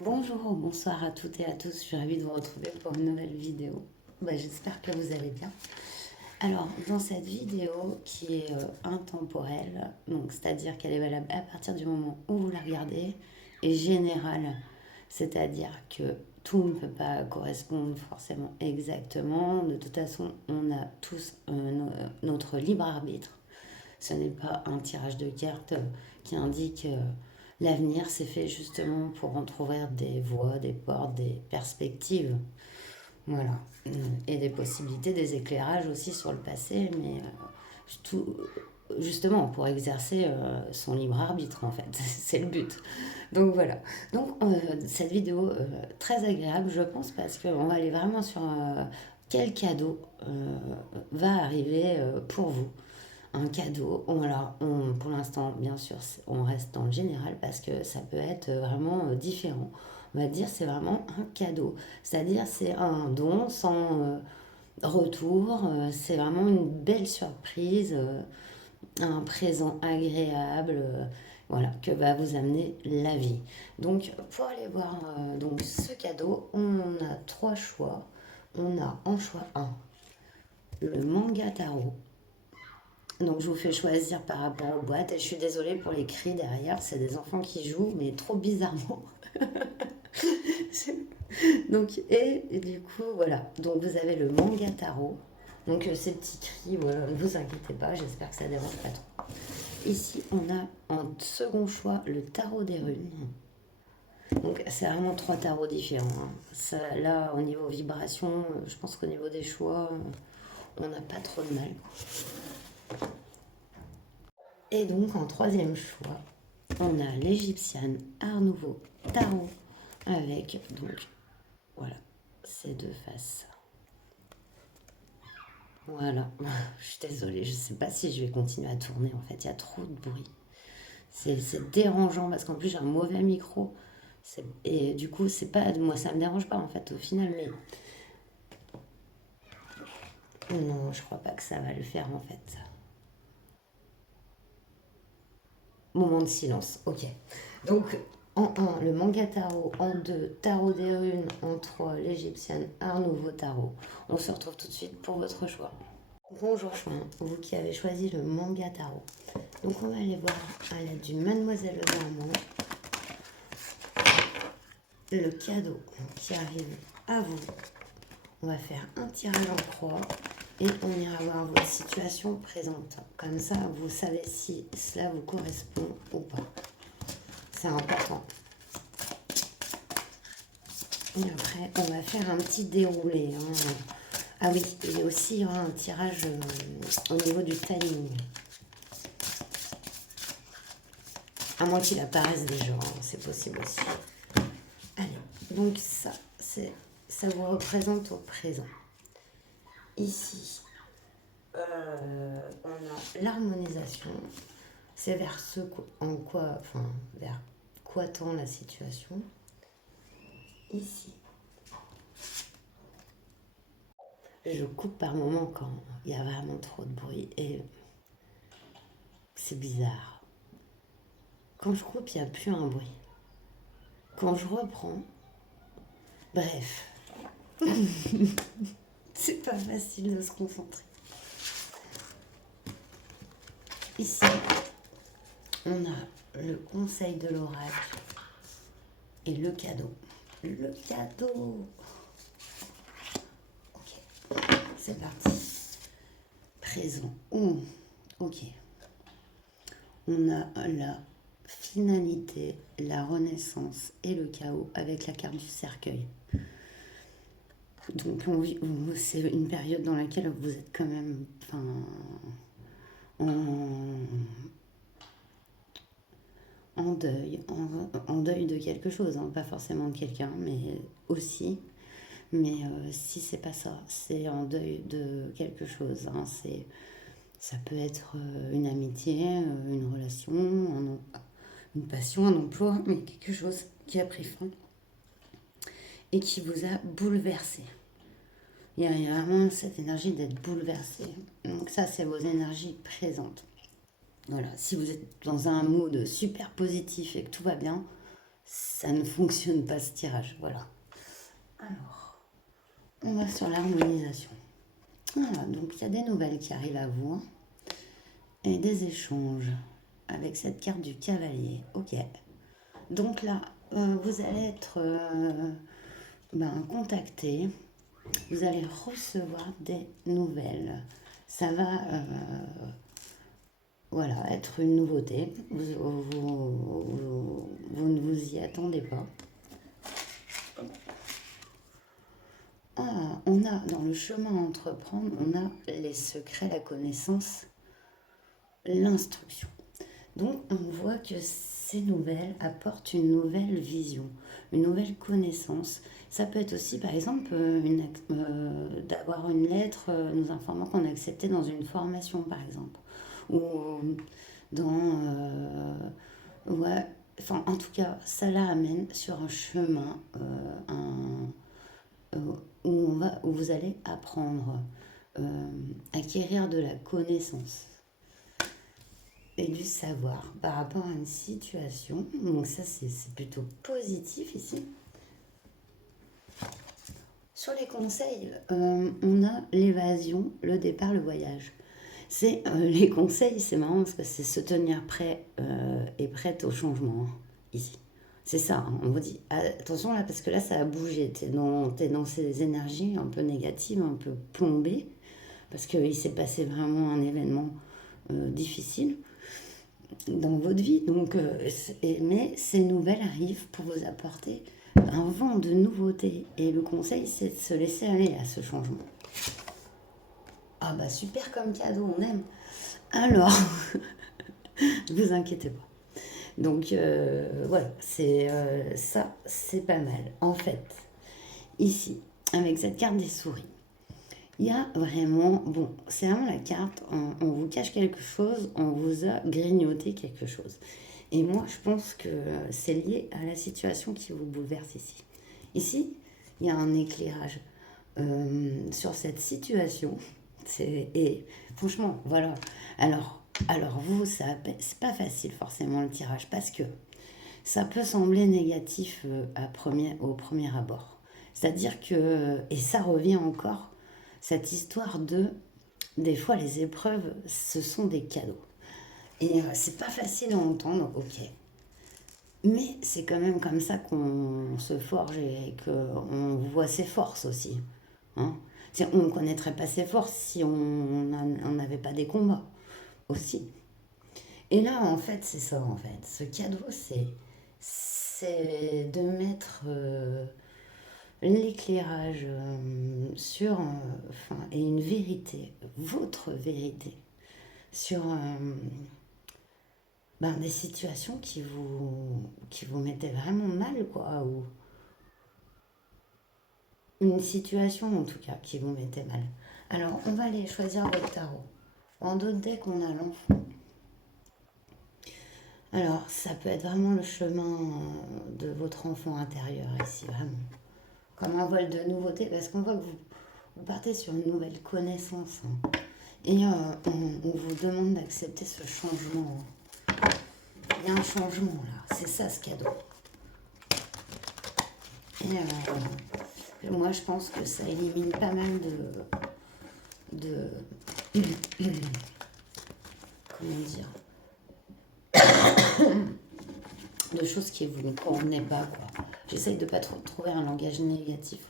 Bonjour, bonsoir à toutes et à tous, je suis ravie de vous retrouver pour une nouvelle vidéo. J'espère que vous allez bien. Alors, dans cette vidéo qui est intemporelle, donc c'est-à-dire qu'elle est valable à partir du moment où vous la regardez, et générale, c'est-à-dire que tout ne peut pas correspondre forcément exactement. De toute façon, on a tous notre libre arbitre. Ce n'est pas un tirage de cartes qui indique l'avenir. C'est fait justement pour entrouvrir des voies, des portes, des perspectives. Voilà. Et des possibilités, des éclairages aussi sur le passé, mais tout, justement pour exercer son libre arbitre en fait. C'est le but. Donc voilà. Donc cette vidéo très agréable, je pense, parce qu'on va aller vraiment sur quel cadeau va arriver pour vous. Un cadeau. Pour l'instant, bien sûr, on reste dans le général parce que ça peut être vraiment différent. On va dire c'est vraiment un cadeau. C'est-à-dire c'est un don sans retour. C'est vraiment une belle surprise, un présent agréable. Voilà, que va vous amener la vie. Donc, pour aller voir donc ce cadeau, on a trois choix. On a en choix un le manga tarot. Donc je vous fais choisir par rapport aux boîtes. Et je suis désolée pour les cris derrière, c'est des enfants qui jouent, mais trop bizarrement. Donc, et du coup, voilà. Donc vous avez le manga tarot. Donc ces petits cris, voilà, ne vous inquiétez pas, j'espère que ça ne dérange pas trop. Ici, on a en second choix le tarot des runes. Donc c'est vraiment trois tarots différents, hein. Là, au niveau vibration, je pense qu'au niveau des choix, on n'a pas trop de mal. Et donc en troisième choix, on a l'égyptienne Art Nouveau Tarot avec donc voilà ces deux faces. Voilà, je suis désolée, je ne sais pas si je vais continuer à tourner en fait, il y a trop de bruit. C'est dérangeant parce qu'en plus j'ai un mauvais micro. Et du coup, c'est pas moi ça me dérange pas en fait au final, mais non, je crois pas que ça va le faire en fait. Moment de silence, ok. Donc, en un le manga tarot. En 2 tarot des runes. En 3 l'égyptienne Art Nouveau tarot. On se retrouve tout de suite pour votre choix. Bonjour chemin, vous qui avez choisi le manga tarot. Donc, on va aller voir à l'aide du Mademoiselle Normand le cadeau qui arrive à vous. On va faire un tirage en croix et on ira voir votre situation présente. Comme ça, vous savez si cela vous correspond ou pas. C'est important. Et après, on va faire un petit déroulé, hein. Ah oui, et aussi il y aura un tirage au niveau du timing. À moins qu'il apparaisse déjà, hein, c'est possible aussi. Allez, donc ça vous représente au présent. Ici, on a l'harmonisation. C'est vers vers quoi tend la situation. Ici, je coupe par moment quand il y a vraiment trop de bruit et c'est bizarre. Quand je coupe, il n'y a plus un bruit. Quand je reprends, bref, c'est pas facile de se concentrer. Ici, on a le conseil de l'oracle et le cadeau. Le cadeau. Ok, c'est parti. Présent. Ouh, ok. On a la finalité, la renaissance et le chaos avec la carte du cercueil. Donc c'est une période dans laquelle vous êtes quand même en, en deuil, en deuil de quelque chose, hein, pas forcément de quelqu'un, mais aussi. Mais si c'est pas ça, c'est en deuil de quelque chose, hein. Ça peut être une amitié, une relation, une passion, un emploi, mais quelque chose qui a pris fin et qui vous a bouleversé. Il y a vraiment cette énergie d'être bouleversé. Donc ça, c'est vos énergies présentes. Voilà, si vous êtes dans un mood super positif et que tout va bien, ça ne fonctionne pas ce tirage. Voilà. Alors, on va sur l'harmonisation. Voilà, donc il y a des nouvelles qui arrivent à vous, hein, et des échanges avec cette carte du cavalier. Ok. Donc là, vous allez être contacté, vous allez recevoir des nouvelles. Ça va voilà, être une nouveauté. Vous ne vous y attendez pas. Ah, on a dans le chemin à entreprendre, on a les secrets, la connaissance, l'instruction. Donc on voit que ces nouvelles apportent une nouvelle vision, une nouvelle connaissance. Ça peut être aussi par exemple d'avoir une lettre nous informant qu'on a accepté dans une formation par exemple. Ou dans... ouais, enfin en tout cas ça la amène sur un chemin où vous allez apprendre, acquérir de la connaissance et du savoir par rapport à une situation. Donc ça, c'est plutôt positif ici. Sur les conseils, on a l'évasion, le départ, le voyage. C'est les conseils, c'est marrant parce que c'est se tenir prêt et prête au changement, hein, ici. C'est ça, hein, on vous dit attention là parce que là ça a bougé, t'es dans ces énergies un peu négatives, un peu plombées, parce qu'il s'est passé vraiment un événement difficile dans votre vie. Donc, mais ces nouvelles arrivent pour vous apporter un vent de nouveauté. Et le conseil, c'est de se laisser aller à ce changement. Ah bah super comme cadeau, on aime. Alors, ne vous inquiétez pas. Donc voilà, ça, c'est pas mal. En fait, ici, avec cette carte des souris, il y a vraiment, bon, c'est vraiment la carte, on vous cache quelque chose, on vous a grignoté quelque chose. Et moi, je pense que c'est lié à la situation qui vous bouleverse ici. Ici, il y a un éclairage sur cette situation. Et franchement, voilà. Alors vous, c'est pas facile forcément le tirage parce que ça peut sembler négatif au premier abord. C'est-à-dire que, et ça revient encore, cette histoire des fois les épreuves, ce sont des cadeaux. Et c'est pas facile à entendre, ok. Mais c'est quand même comme ça qu'on se forge et qu'on voit ses forces aussi. Hein. On ne connaîtrait pas ses forces si on n'avait pas des combats aussi. Et là, en fait, c'est ça, en fait. Ce cadeau, c'est de mettre l'éclairage sur, enfin, et une vérité, votre vérité, sur des situations qui vous mettaient vraiment mal, quoi, ou une situation en tout cas qui vous mettait mal. Alors, on va aller choisir votre tarot. En d'autres decks, on a l'enfant. Alors, ça peut être vraiment le chemin de votre enfant intérieur ici, vraiment. Comme un vol de nouveauté, parce qu'on voit que vous partez sur une nouvelle connaissance. Hein. Et on vous demande d'accepter ce changement. Il y a un changement là, c'est ça ce cadeau. Et moi je pense que ça élimine pas mal de comment dire, de choses qui vous ne convenaient pas, quoi. J'essaye de pas trop trouver un langage négatif.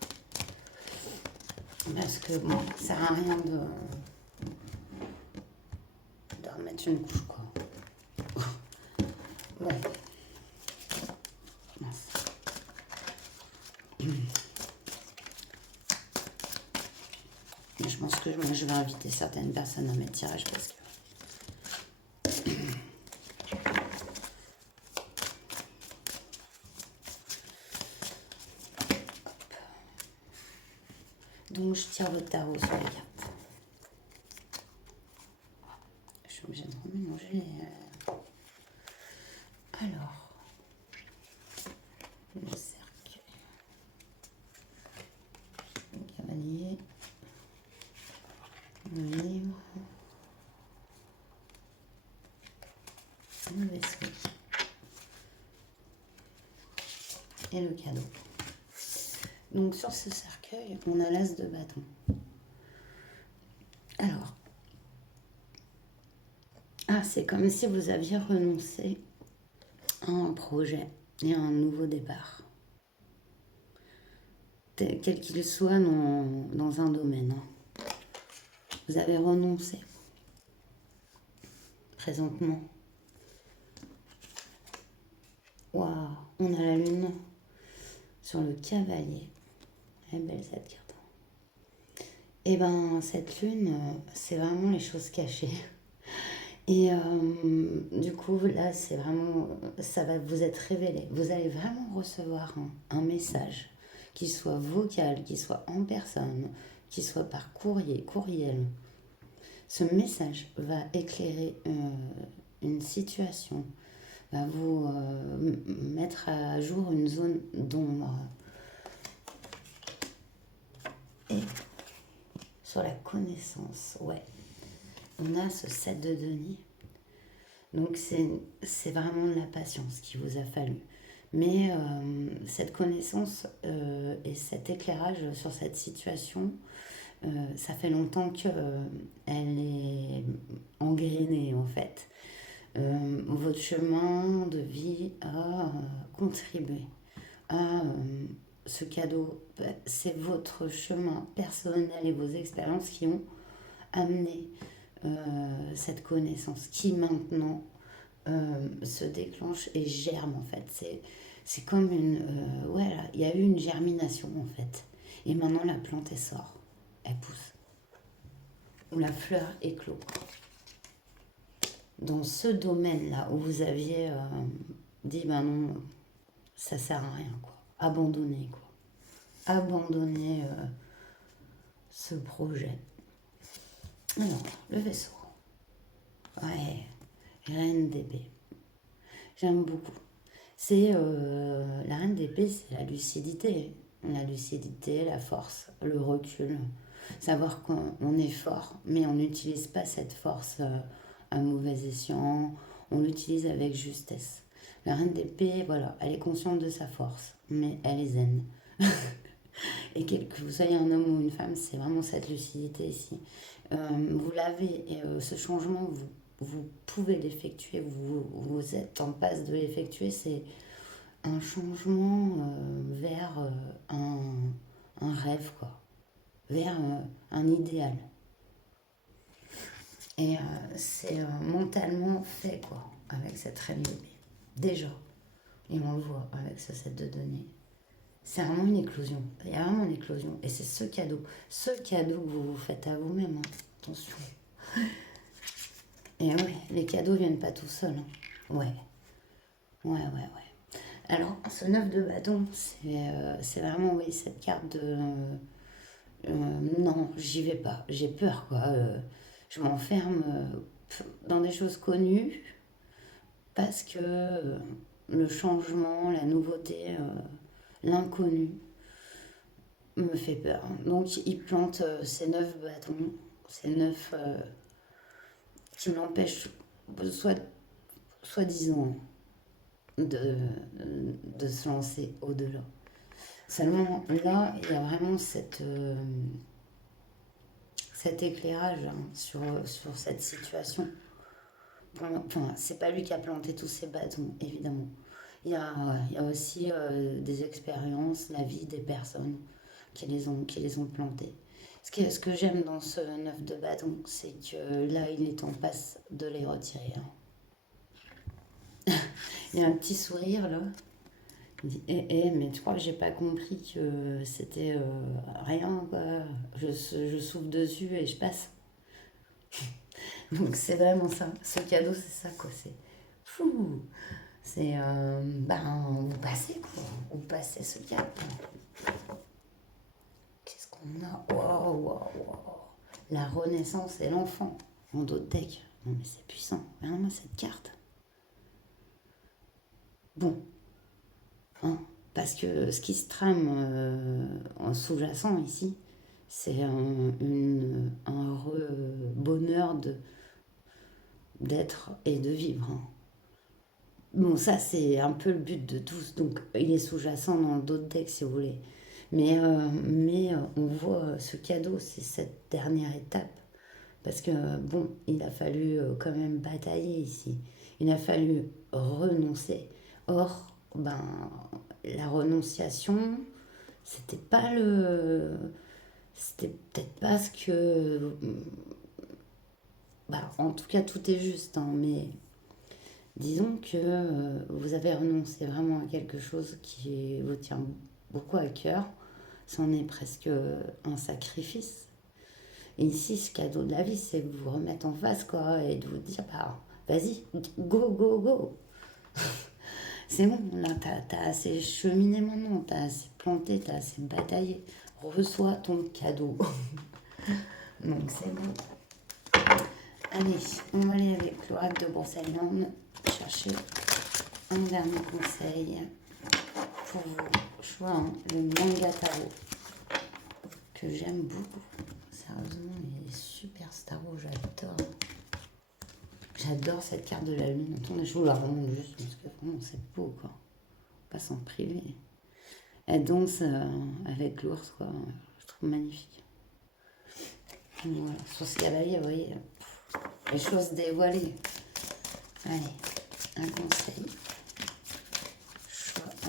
Parce que bon, ça sert à rien de remettre une couche, quoi. Ouais. Mince. Mais je pense que moi, je vais inviter certaines personnes à mes tirages parce que donc je tire votre tarot sur les cartes. Je suis obligée de remélanger les... Alors, le cercle, le cavalier, le livre, le vaisseau. et le cadeau. Donc sur ce cercueil, on a l'as de bâton. Alors, c'est comme si vous aviez renoncé à un projet et à un nouveau départ. Quel qu'il soit dans un domaine. Vous avez renoncé. Présentement. Waouh, on a la lune sur le cavalier. Elle est belle cette carte. Et ben cette lune, c'est vraiment les choses cachées. Et du coup, là, c'est vraiment, ça va vous être révélé. Vous allez vraiment recevoir un message, qui soit vocal, qui soit en personne, qui soit par courriel. Ce message va éclairer une situation, va vous mettre à jour une zone d'ombre. Et sur la connaissance, ouais. On a ce 7 de denier. Donc c'est vraiment de la patience qu'il vous a fallu. Mais cette connaissance et cet éclairage sur cette situation, ça fait longtemps qu'elle est engrainée en fait. Votre chemin de vie a contribué à ce cadeau. C'est votre chemin personnel et vos expériences qui ont amené cette connaissance qui maintenant se déclenche et germe en fait. C'est comme une... voilà, il y a eu une germination en fait. Et maintenant la plante elle sort, elle pousse. Ou la fleur éclot. Dans ce domaine-là où vous aviez dit ben non, ça sert à rien quoi. Abandonner quoi. Abandonner ce projet. Alors, le vaisseau. Ouais, reine d'épée. J'aime beaucoup. C'est la reine d'épée, c'est la lucidité. La lucidité, la force, le recul. Savoir qu'on est fort, mais on n'utilise pas cette force à mauvais escient. On l'utilise avec justesse. La reine d'épée, voilà, elle est consciente de sa force, mais elle est zen. Et que vous soyez un homme ou une femme, c'est vraiment cette lucidité ici. Vous l'avez, et ce changement, vous pouvez l'effectuer, vous êtes en passe de l'effectuer, c'est un changement vers un rêve, quoi, vers un idéal. Et c'est mentalement fait, quoi, avec cette reine d'épée. Déjà. Et on le voit avec ce set de données. C'est vraiment une éclosion. Il y a vraiment une éclosion. Et c'est ce cadeau. Ce cadeau que vous vous faites à vous-même. Hein. Attention. Et ouais, les cadeaux viennent pas tout seuls. Hein. Ouais. Ouais. Alors, ce 9 de bâton, c'est vraiment, oui, cette carte de... non, j'y vais pas. J'ai peur, quoi. Je m'enferme dans des choses connues parce que le changement, la nouveauté, l'inconnu me fait peur. Donc, il plante ces 9 bâtons, ces 9 qui m'empêchent, soi-disant, de, de se lancer au-delà. Seulement, là, il y a vraiment cet éclairage hein, sur cette situation. Enfin, c'est pas lui qui a planté tous ces bâtons, évidemment. Il y a aussi des expériences, la vie des personnes qui les ont plantés. Ce que j'aime dans ce 9 de bâton, c'est que là, il est en passe de les retirer. Hein. Il y a un petit sourire là. Il dit mais tu crois que j'ai pas compris que c'était rien, quoi. Je souffle dessus et je passe. Donc c'est vraiment ça. Ce cadeau, c'est ça, quoi. C'est fou. C'est, vous passez, quoi. Vous passez ce cap. Qu'est-ce qu'on a? Waouh. La renaissance et l'enfant. En dos de deck. Non, mais c'est puissant. Vraiment, cette carte. Bon. Hein, parce que ce qui se trame en sous-jacent ici, c'est un heureux bonheur d'être et de vivre. Hein. Bon, ça, c'est un peu le but de tous. Donc, il est sous-jacent dans d'autres decks, si vous voulez. On voit ce cadeau, c'est cette dernière étape. Parce que, bon, il a fallu quand même batailler ici. Il a fallu renoncer. Or, ben, la renonciation, c'était pas le. C'était peut-être pas ce que. Bah, en tout cas, tout est juste, hein, mais disons que vous avez renoncé vraiment à quelque chose qui vous tient beaucoup à cœur. C'en est presque un sacrifice. Et ici, ce cadeau de la vie, c'est de vous remettre en face, quoi, et de vous dire, bah, vas-y, go, go, go. C'est bon, là, t'as assez cheminé maintenant, t'as assez planté, t'as assez bataillé. Reçois ton cadeau. Donc, c'est bon. Allez, on va aller avec l'oracle de Brocéliande chercher un dernier conseil pour vos choix, hein, le manga tarot, que j'aime beaucoup. Sérieusement, il est super ce tarot, j'adore. J'adore cette carte de la lune. Attendez, je vous la remonte juste parce que vraiment c'est beau, quoi. On passe en privé. Elle danse avec l'ours, quoi. Je trouve magnifique. Voilà. Sur ce cavalier, vous voyez, les choses dévoilées. Allez, un conseil. Choix 1.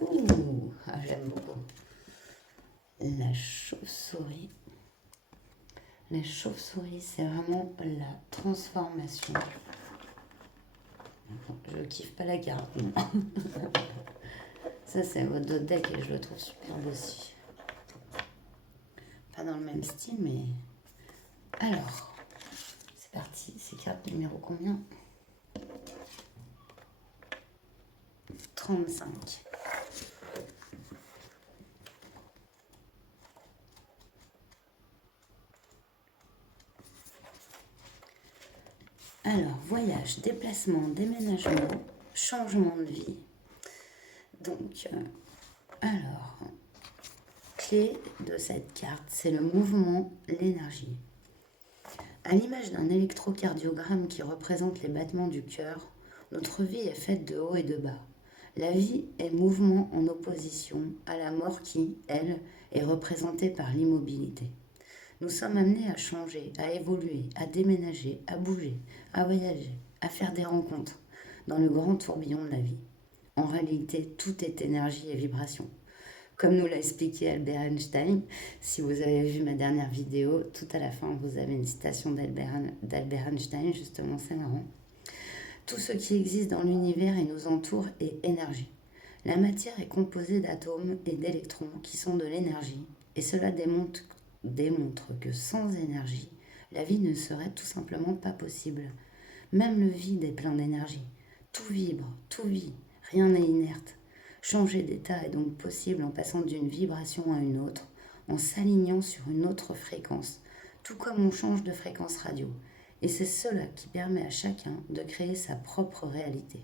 Ouh, ah, j'aime beaucoup. La chauve-souris. La chauve-souris, c'est vraiment la transformation. Je kiffe pas la carte. Ça, c'est votre deck et je le trouve superbe aussi. Pas dans le même style, mais... Alors, c'est parti. C'est carte numéro combien? 35. Alors, voyage, déplacement, déménagement, changement de vie. Donc, alors, clé de cette carte, c'est le mouvement, l'énergie. À l'image d'un électrocardiogramme qui représente les battements du cœur, notre vie est faite de haut et de bas. La vie est mouvement en opposition à la mort qui, elle, est représentée par l'immobilité. Nous sommes amenés à changer, à évoluer, à déménager, à bouger, à voyager, à faire des rencontres dans le grand tourbillon de la vie. En réalité, tout est énergie et vibration. Comme nous l'a expliqué Albert Einstein, si vous avez vu ma dernière vidéo, tout à la fin, vous avez une citation d'Albert Einstein, justement, c'est marrant. Tout ce qui existe dans l'univers et nous entoure est énergie. La matière est composée d'atomes et d'électrons qui sont de l'énergie, et cela démontre que sans énergie, la vie ne serait tout simplement pas possible. Même le vide est plein d'énergie. Tout vibre, tout vit, rien n'est inerte. Changer d'état est donc possible en passant d'une vibration à une autre, en s'alignant sur une autre fréquence, tout comme on change de fréquence radio. Et c'est cela qui permet à chacun de créer sa propre réalité.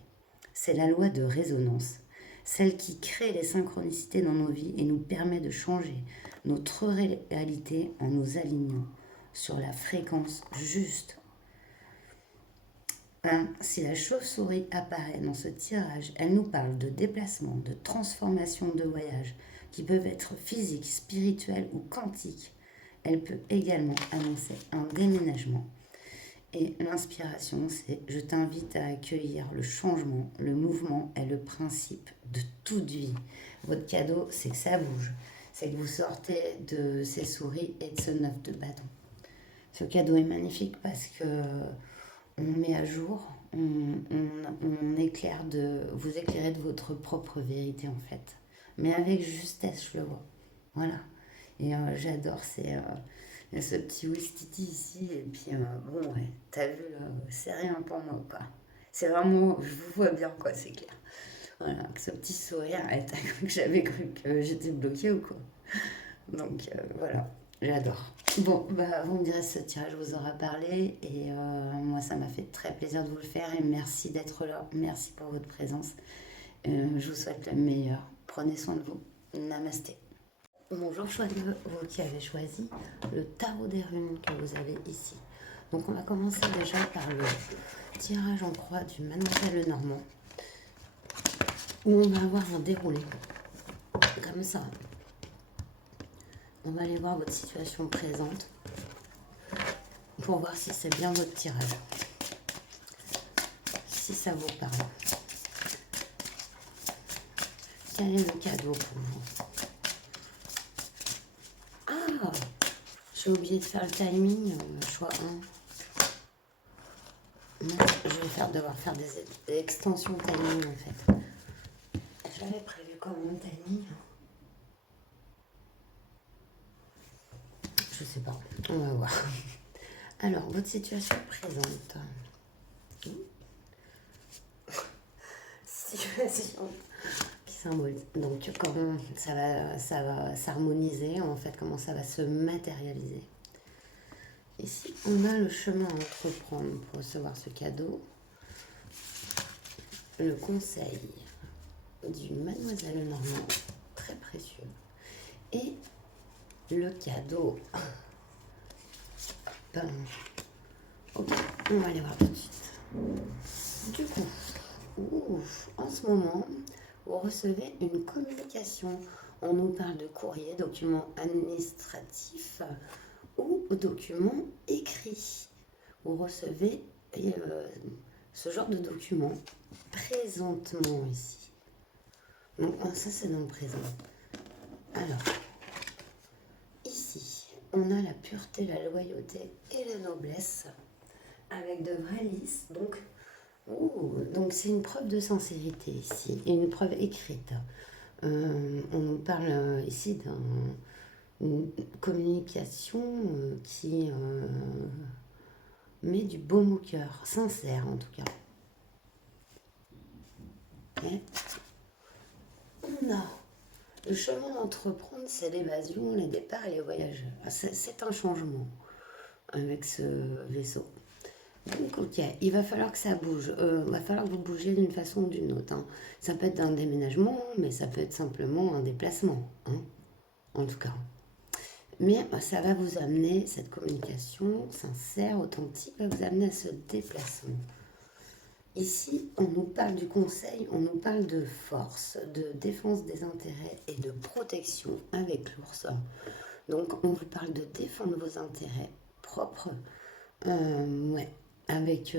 C'est la loi de résonance, celle qui crée les synchronicités dans nos vies et nous permet de changer notre réalité en nous alignant sur la fréquence juste. Si la chauve-souris apparaît dans ce tirage, elle nous parle de déplacement, de transformation, de voyage, qui peuvent être physiques, spirituels ou quantiques. Elle peut également annoncer un déménagement. Et l'inspiration, c'est je t'invite à accueillir le changement, le mouvement est le principe de toute vie. Votre cadeau, c'est que ça bouge. C'est que vous sortez de ces souris et de ce 9 de bâton. Ce cadeau est magnifique parce que on met à jour, on éclaire vous éclairez de votre propre vérité en fait. Mais avec justesse, je le vois. Voilà. Et j'adore, il y a ce petit Wistiti ici, et puis bon, ouais, t'as vu, là, c'est rien pour moi, quoi. C'est vraiment, je vous vois bien, quoi, c'est clair. Voilà, avec ce petit sourire, et t'as cru que j'avais cru que j'étais bloquée ou quoi. Donc voilà, j'adore. Bon, bah, vous me direz si ce tirage vous aura parlé, et moi, ça m'a fait très plaisir de vous le faire, et merci d'être là, merci pour votre présence, Je vous souhaite le meilleur. Prenez soin de vous. Namasté. Bonjour choix-de vous qui avez choisi le tarot des runes que vous avez ici. Donc on va commencer déjà par le tirage en croix du Mademoiselle Lenormand, où on va avoir un déroulé comme ça. On va aller voir votre situation présente pour voir si c'est bien votre tirage, si ça vous parle. Quel est le cadeau pour vous? Ah, j'ai oublié de faire le timing, choix 1. Non, je vais devoir faire des extensions timing en fait. J'avais prévu comment timing? Je sais pas, on va voir. Alors, votre situation présente. Situation qui symbolise. Donc, comment ça va s'harmoniser, en fait, comment ça va se matérialiser. Ici, on a le chemin à entreprendre pour recevoir ce cadeau. Le conseil du Mademoiselle Lenormand, très précieux. Et le cadeau. Ben, ok, on va aller voir tout de suite. Du coup, en ce moment, vous recevez une communication. On nous parle de courrier, documents administratifs ou documents écrits. Vous recevez ce genre de documents présentement ici. Donc ça c'est dans le présent. Alors, ici, on a la pureté, la loyauté et la noblesse avec de vrais lys. Donc c'est une preuve de sincérité ici, et une preuve écrite. On nous parle ici d'une communication qui met du baume au cœur, sincère en tout cas. Et on a le chemin d'entreprendre, c'est l'évasion, les départs et les voyages. C'est un changement avec ce vaisseau. Donc, ok, il va falloir que ça bouge. Il va falloir que vous bougiez d'une façon ou d'une autre. Hein. Ça peut être un déménagement, mais ça peut être simplement un déplacement. Hein, en tout cas. Mais ça va vous amener, cette communication sincère, authentique, va vous amener à ce déplacement. Ici, on nous parle du conseil, on nous parle de force, de défense des intérêts et de protection avec l'ours. Donc, on vous parle de défendre vos intérêts propres. Ouais. Avec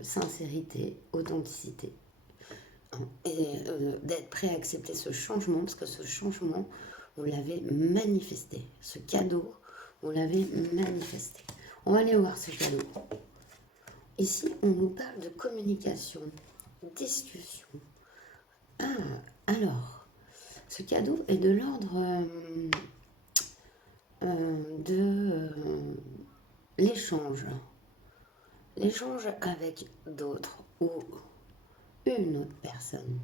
sincérité, authenticité. Hein, et d'être prêt à accepter ce changement, parce que ce changement, vous l'avez manifesté. Ce cadeau, vous l'avez manifesté. On va aller voir ce cadeau. Ici, on nous parle de communication, discussion. Ah, alors, ce cadeau est de l'ordre de l'échange. L'échange avec d'autres ou une autre personne.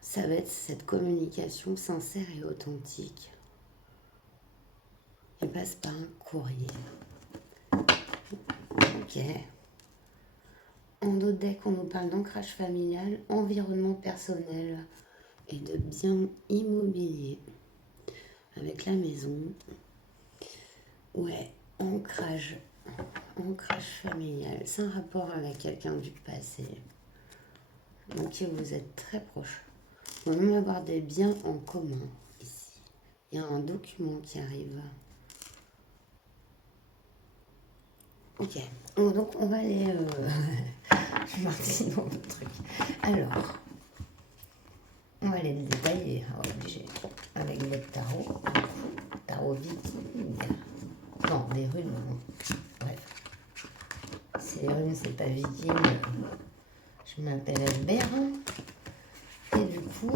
Ça va être cette communication sincère et authentique. Elle passe par un courrier. Ok. En d'autres decks, on nous parle d'ancrage familial, environnement personnel et de biens immobiliers. Avec la maison. Ouais, ancrage familial. C'est un rapport avec quelqu'un du passé. Donc vous êtes très proche. Vous pouvez même avoir des biens en commun ici. Il y a un document qui arrive. Ok, donc on va aller... Je suis partie dans le truc. Alors, on va aller le détailler, obligé, avec votre tarot. Tarot viking. Non, des runes, non. Bref. Si les runes, c'est pas viking, je m'appelle Albert. Et du coup...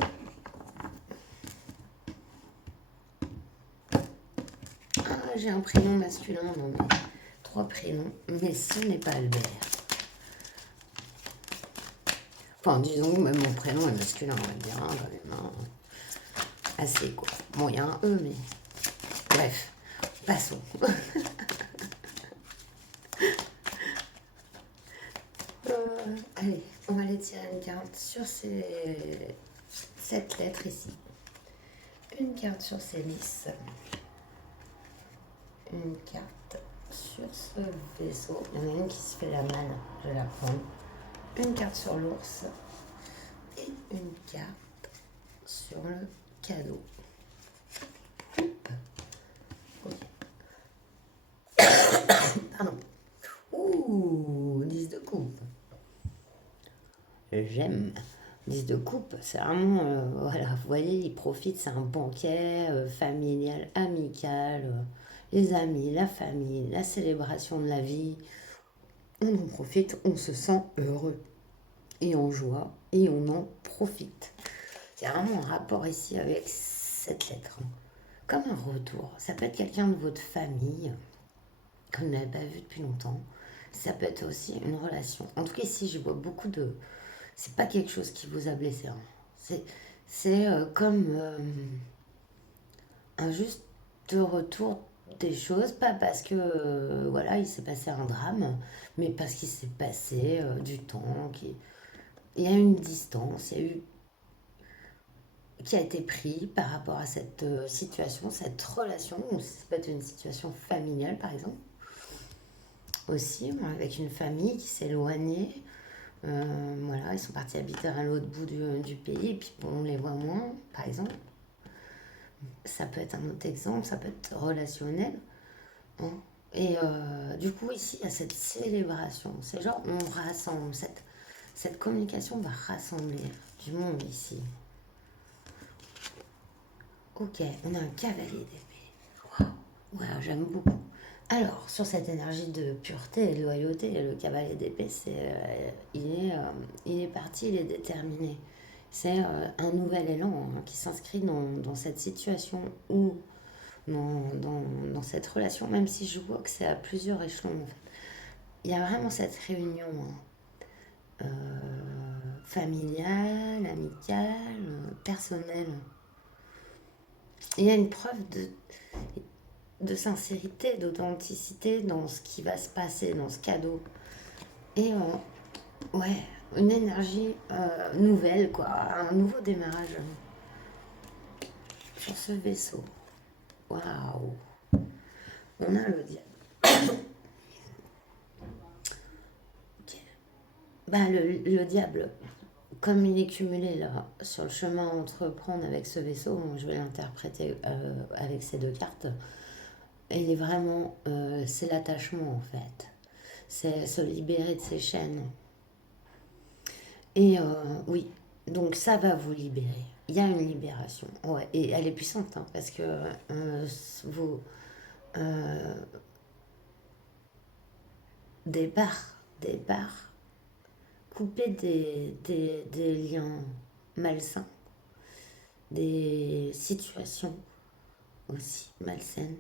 Ah, j'ai un prénom masculin, non mais... 3 prénoms, mais ce n'est pas Albert. Enfin, disons, même mon prénom est masculin, on va dire, hein, quand même. Hein. Assez, quoi. Bon, il y a un E, mais... Bref, passons. Allez, on va aller tirer une carte sur cette lettre ici. Une carte sur ces lys. Une carte sur ce vaisseau. Il y en a une qui se fait la malle, je vais la prendre. Une carte sur l'ours et une carte sur le cadeau. Pardon. Ouh, 10 de coupe. J'aime. 10 de coupe, c'est vraiment, voilà, vous voyez, il profite, c'est un banquet familial, amical, les amis, la famille, la célébration de la vie. On en profite, on se sent heureux et en joie et on en profite. C'est vraiment un rapport ici avec cette lettre. Comme un retour. Ça peut être quelqu'un de votre famille que vous n'avez pas vu depuis longtemps. Ça peut être aussi une relation. En tout cas, ici, je vois beaucoup de... C'est pas quelque chose qui vous a blessé, hein. C'est comme un juste retour des choses, pas parce que voilà, il s'est passé un drame, mais parce qu'il s'est passé du temps, il y a une distance, il y a eu qui a été pris par rapport à cette situation, cette relation, ou ça peut être une situation familiale par exemple, aussi, avec une famille qui s'est éloignée. Voilà, ils sont partis habiter à l'autre bout du pays, et puis bon, on les voit moins, par exemple. Ça peut être un autre exemple, ça peut être relationnel, hein. Et du coup, ici, il y a cette célébration. C'est genre, on rassemble, cette communication va rassembler du monde ici. Ok, on a un cavalier d'épée. Waouh, wow, j'aime beaucoup. Alors, sur cette énergie de pureté et de loyauté, le cavalier d'épée, il est parti, il est déterminé. C'est un nouvel élan, hein, qui s'inscrit dans cette situation ou dans cette relation, même si je vois que c'est à plusieurs échelons en fait. Il y a vraiment cette réunion, hein, familiale, amicale, personnelle. Il y a une preuve de sincérité, d'authenticité dans ce qui va se passer, dans ce cadeau. Et ouais, une énergie nouvelle, quoi, un nouveau démarrage sur ce vaisseau. Waouh! On a le diable. Ok. Bah, le diable, comme il est cumulé là, sur le chemin à entreprendre avec ce vaisseau, je vais l'interpréter avec ces deux cartes. Et il est vraiment, c'est l'attachement en fait. C'est se libérer de ses chaînes. Et oui, donc ça va vous libérer. Il y a une libération. Ouais, et elle est puissante, hein, parce que vous euh, départ, couper des liens malsains, des situations aussi malsaines.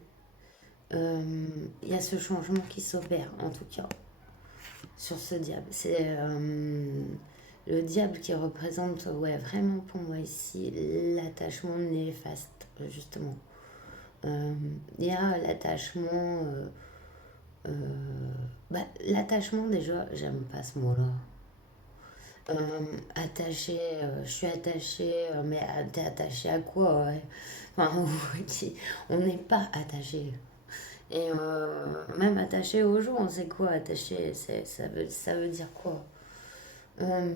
Il y a ce changement qui s'opère, en tout cas, sur ce diable. C'est le diable qui représente, ouais, vraiment pour moi ici, l'attachement néfaste, justement. Euh, Il y a l'attachement. Euh, l'attachement, déjà, j'aime pas ce mot-là. Attaché, je suis attachée, mais t'es attaché à quoi, ouais. Enfin, on n'est pas attaché. Et même attaché aux gens, on sait quoi, attaché, ça veut dire quoi? Euh,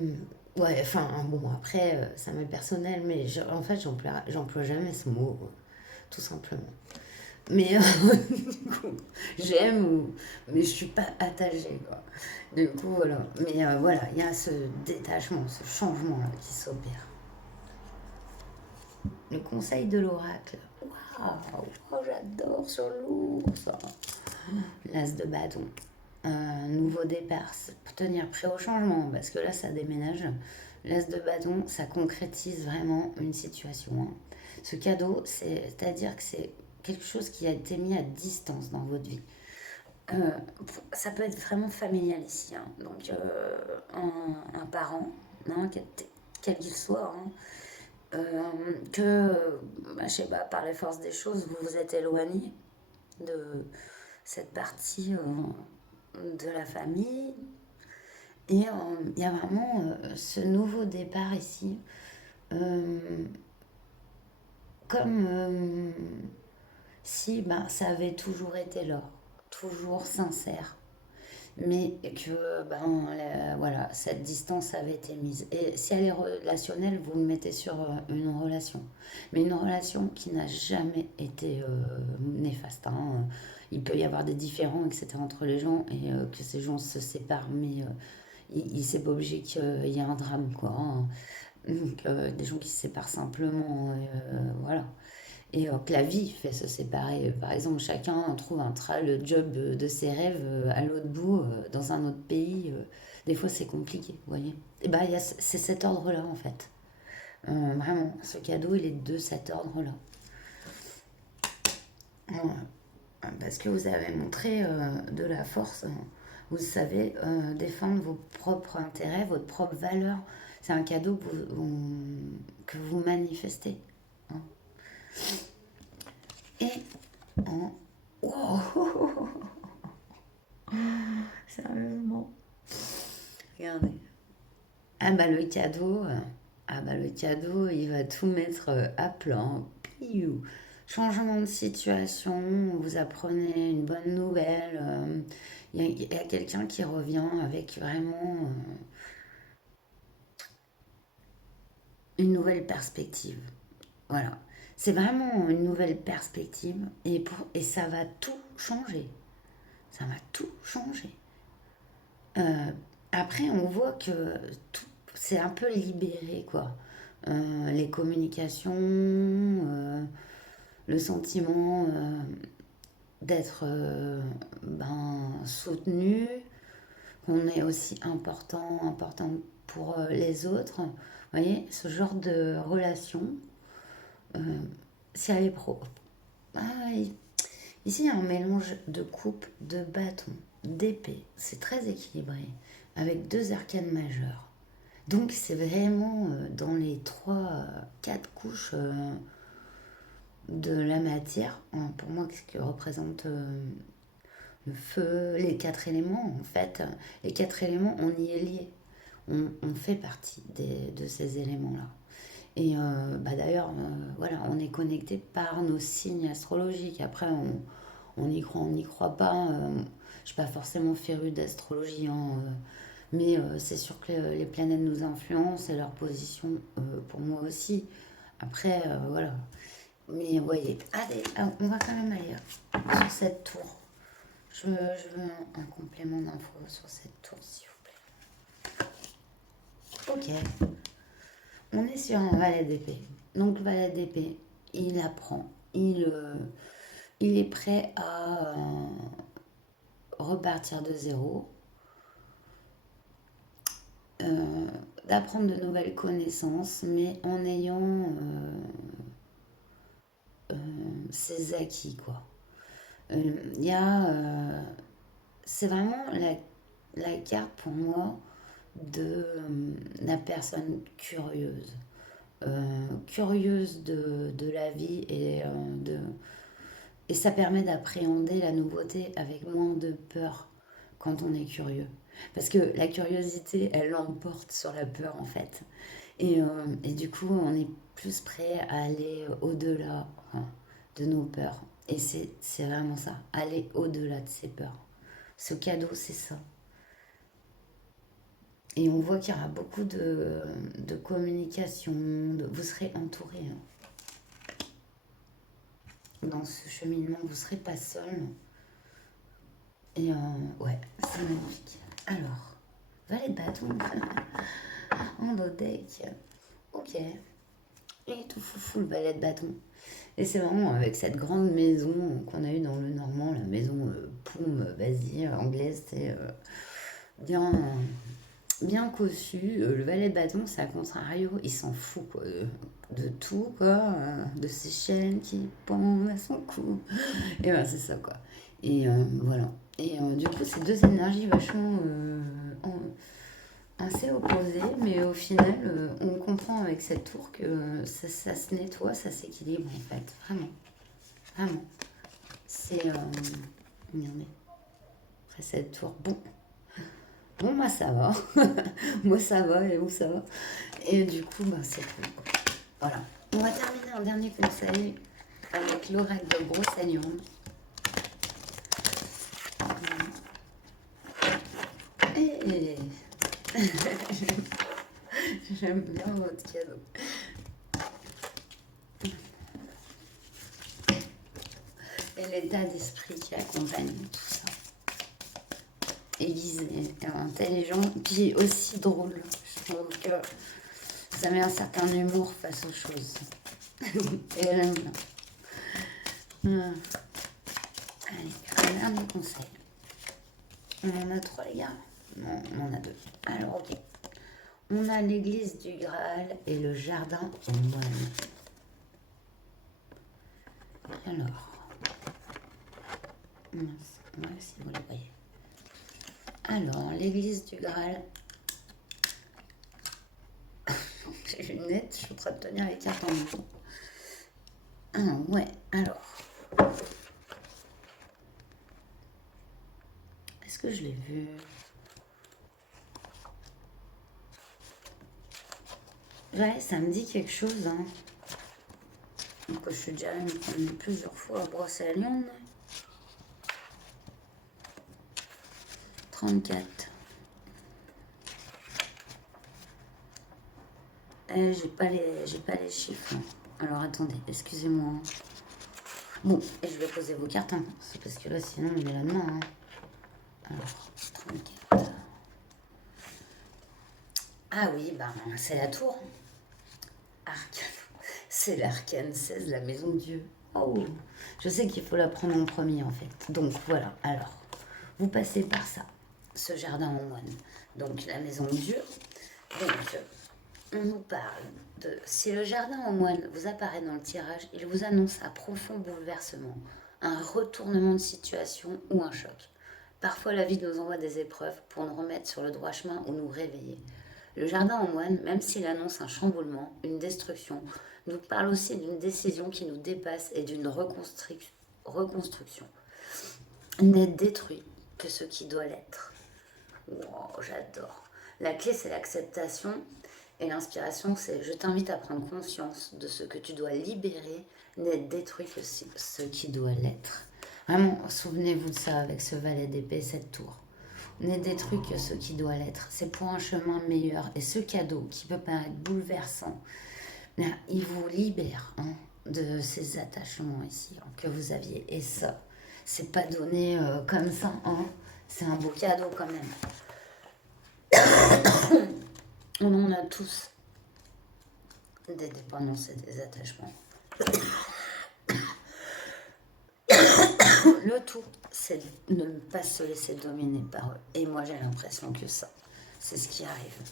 ouais, enfin, bon, après, ça m'est personnel, mais en fait, j'emploie jamais ce mot, tout simplement. Mais du coup, j'aime, mais je suis pas attachée, quoi. Du coup, voilà. Mais voilà, il y a ce détachement, ce changement-là qui s'opère. Le conseil de l'oracle. Waouh, oh, j'adore sur l'ours. L'as de bâton. Un nouveau départ, c'est pour tenir prêt au changement, parce que là, ça déménage. L'as de bâton, ça concrétise vraiment une situation, hein. Ce cadeau, c'est-à-dire que c'est quelque chose qui a été mis à distance dans votre vie. Euh, Ça peut être vraiment familial ici, hein. Donc, un parent, hein, quel qu'il soit, hein, je sais pas, par les forces des choses, vous vous êtes éloigné de cette partie de la famille. Et il y a vraiment ce nouveau départ ici, euh, comme si ben, ça avait toujours été là, toujours sincère, mais que ben, voilà, cette distance avait été mise. Et si elle est relationnelle, vous le mettez sur une relation, mais une relation qui n'a jamais été néfaste, hein. Il peut y avoir des différends, etc., entre les gens et que ces gens se séparent, mais c'est pas obligé qu'il y ait un drame, quoi, hein. Donc, des gens qui se séparent simplement, voilà. Et que la vie fait se séparer. Par exemple, chacun trouve le job de ses rêves à l'autre bout, dans un autre pays. Des fois, c'est compliqué, vous voyez. Et bah, c'est cet ordre-là, en fait. Vraiment, ce cadeau, il est de cet ordre-là. Voilà. Parce que vous avez montré de la force. Vous savez défendre vos propres intérêts, votre propre valeur. C'est un cadeau que vous manifestez, hein. Et en... Wow. Sérieusement. Regardez. Ah bah le cadeau, le cadeau, il va tout mettre à plat. Piou. Changement de situation, vous apprenez une bonne nouvelle. Il y a quelqu'un qui revient avec vraiment une nouvelle perspective. Voilà. C'est vraiment une nouvelle perspective et ça va tout changer. Ça va tout changer. Euh, Après, on voit que tout, c'est un peu libéré, quoi. Les communications, le sentiment d'être ben, soutenu, qu'on est aussi important pour les autres. Vous voyez, ce genre de relation, euh, si elle est pro. Ah, ici, il y a un mélange de coupe, de bâton, d'épée. C'est très équilibré, avec deux arcanes majeures. Donc, c'est vraiment dans les trois, quatre couches de la matière. Pour moi, ce qui représente le feu, les quatre éléments, en fait. Les quatre éléments, on y est lié. On fait partie de ces éléments-là. Et bah d'ailleurs, voilà, on est connecté par nos signes astrologiques. Après, on y croit, on n'y croit pas. Je ne suis pas forcément férue d'astrologie, hein, mais c'est sûr que les planètes nous influencent et leur position pour moi aussi. Après, voilà. Mais vous voyez, allez, on va quand même aller sur cette tour. Je veux un complément d'info sur cette tour, s'il vous plaît. Ok, on est sur un valet d'épée. Donc, valet d'épée, il apprend, il est prêt à repartir de zéro, euh, d'apprendre de nouvelles connaissances, mais en ayant ses acquis, quoi. Il y a, c'est vraiment la carte pour moi de la personne curieuse. Curieuse de la vie et ça permet d'appréhender la nouveauté avec moins de peur quand on est curieux. Parce que la curiosité, elle l'emporte sur la peur en fait. Et du coup, on est plus prêt à aller au-delà, hein, de nos peurs. Et c'est vraiment ça, aller au-delà de ses peurs. Ce cadeau, c'est ça. Et on voit qu'il y aura beaucoup de communication, vous serez entouré, hein. Dans ce cheminement, vous ne serez pas seul. Et ouais, c'est magnifique. Alors, valet de bâton, en deck. Ok. Et tout foufou le valet de bâton. Et c'est vraiment avec cette grande maison qu'on a eue dans le Normand, la maison Poum, vas-y, anglaise, c'est bien, bien cossu. Le valet de bâton, c'est à contrario, il s'en fout quoi, de tout, quoi, de ses chaînes qui pendent à son cou. Et ben c'est ça, quoi. Et voilà. Et du coup, c'est deux énergies vachement assez opposées, mais au final, on comprend avec cette tour que ça se nettoie, ça s'équilibre en fait. Vraiment. Vraiment. C'est. Regardez. Après cette tour. Bon. Bon, moi ça va. Moi ça va et vous ça va. Et du coup, bah, c'est cool, quoi. Voilà. On va terminer un dernier conseil avec l'oracle de Brocéliande. Et j'aime bien votre cadeau. Et l'état d'esprit qui accompagne tout ça. Aiguisé, intelligent, puis aussi drôle. Je trouve que ça met un certain humour face aux choses. Et j'aime bien. Allez, un dernier conseil. On en a trois, les gars? Non, on en a deux. Alors, ok. On a l'église du Graal et le jardin aux moines. Alors, mince, ouais, si vous le voyez. Alors, l'église du Graal. J'ai une lunette, je suis en train de tenir les cartes en même temps. Ah, ouais, alors. Est-ce que je l'ai vu? Ouais, ça me dit quelque chose, hein. Donc, je suis déjà allée me promener plusieurs fois à Brocéliande. 34. J'ai pas les chiffres. Hein. Alors attendez, excusez-moi. Hein. Bon, et je vais poser vos cartes. Hein. C'est parce que là, sinon, on est là-dedans. Hein. Alors, 34. Ah oui, bah, c'est la tour. Arcane. C'est l'arcane 16, la maison de Dieu. Oh, je sais qu'il faut la prendre en premier en fait. Donc voilà, alors, vous passez par ça, ce jardin en moine. Donc la maison de Dieu. Donc, on nous parle de... Si le jardin en moine vous apparaît dans le tirage, il vous annonce un profond bouleversement, un retournement de situation ou un choc. Parfois, la vie nous envoie des épreuves pour nous remettre sur le droit chemin ou nous réveiller. Le jardin en moine, même s'il annonce un chamboulement, une destruction, nous parle aussi d'une décision qui nous dépasse et d'une reconstruction. N'être détruit que ce qui doit l'être. Wow, j'adore. La clé, c'est l'acceptation. Et l'inspiration, c'est je t'invite à prendre conscience de ce que tu dois libérer, n'être détruit que ce qui doit l'être. Vraiment, souvenez-vous de ça avec ce valet d'épée, cette tour. N'est détruit que ce qui doit l'être. C'est pour un chemin meilleur. Et ce cadeau, qui peut paraître bouleversant, il vous libère hein, de ces attachements ici hein, que vous aviez. Et ça, c'est pas donné comme ça. Hein. C'est un beau cadeau quand même. On en a tous des dépendances et des attachements. Le tout, c'est de ne pas se laisser dominer par eux. Et moi, j'ai l'impression que ça, c'est ce qui arrive.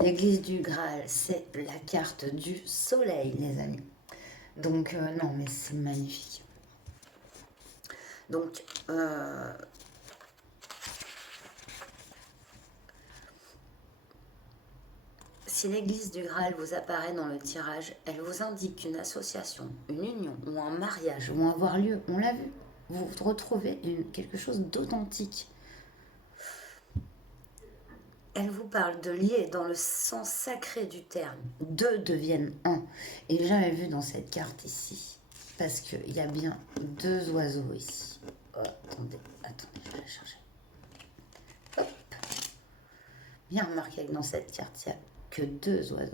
L'église du Graal, c'est la carte du soleil, les amis. Donc, non, mais c'est magnifique. Donc, si l'église du Graal vous apparaît dans le tirage, elle vous indique qu'une association, une union ou un mariage vont avoir lieu. On l'a vu. Vous retrouvez quelque chose d'authentique. Elle vous parle de lier dans le sens sacré du terme. Deux deviennent un. Et j'avais vu dans cette carte ici, parce qu'il y a bien deux oiseaux ici. Oh, attendez, je vais la chercher. Hop. Bien remarqué que dans cette carte, il n'y a que deux oiseaux.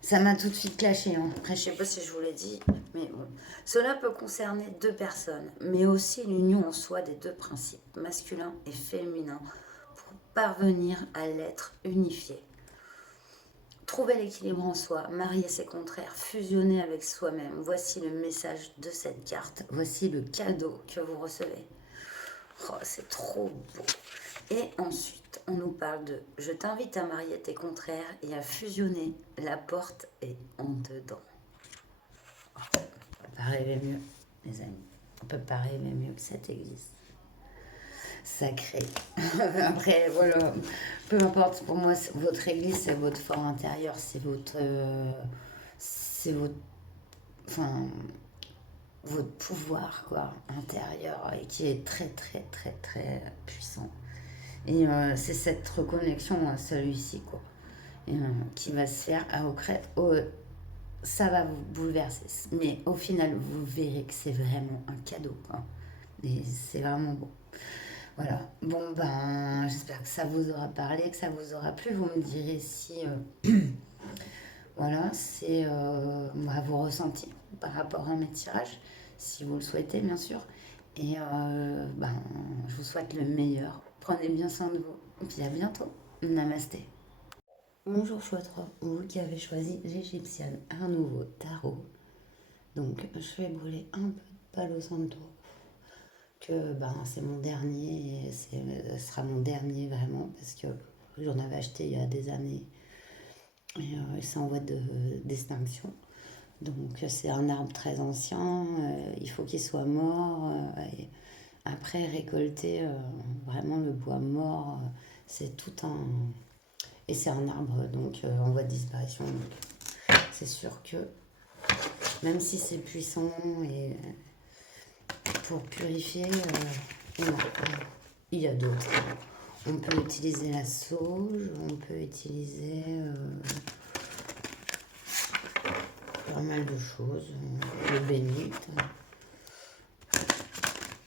Ça m'a tout de suite clashé. Hein. Après, je ne sais pas si je vous l'ai dit, mais bon. Cela peut concerner deux personnes, mais aussi l'union en soi des deux principes, masculin et féminin, pour parvenir à l'être unifié. Trouver l'équilibre en soi, marier ses contraires, fusionner avec soi-même. Voici le message de cette carte. Voici le cadeau que vous recevez. Oh, c'est trop beau. Et ensuite, on nous parle de « Je t'invite à marier tes contraires et à fusionner. La porte est en dedans. » On ne peut pas rêver mieux, les amis. On ne peut pas rêver mieux que cette église. Sacré. Après, voilà, peu importe, pour moi, votre église, c'est votre fort intérieur, c'est votre, enfin, votre pouvoir, quoi, intérieur, et qui est très, très, très, très puissant. Et c'est cette reconnexion à celui-ci, quoi. Et, qui va se faire ça va vous bouleverser. Mais au final, vous verrez que c'est vraiment un cadeau, quoi. Et c'est vraiment beau. Voilà. Bon, ben, j'espère que ça vous aura parlé, que ça vous aura plu. Vous me direz si, voilà, c'est vos ressentis par rapport à mes tirages, si vous le souhaitez, bien sûr. Et ben, je vous souhaite le meilleur. Prenez bien soin de vous. Et puis à bientôt. Namasté. Bonjour Chouette-Roi, vous qui avez choisi l'Égyptienne, un nouveau tarot. Donc je vais brûler un peu de Palo Santo, que ben, c'est mon dernier, et ce sera mon dernier vraiment, parce que j'en avais acheté il y a des années, et c'est en voie d'extinction. Donc c'est un arbre très ancien, il faut qu'il soit mort, et après récolter vraiment le bois mort, c'est tout un... Et c'est un arbre donc en voie de disparition. Donc, c'est sûr que même si c'est puissant et pour purifier, non, il y a d'autres. On peut utiliser la sauge, on peut utiliser pas mal de choses. Le bénite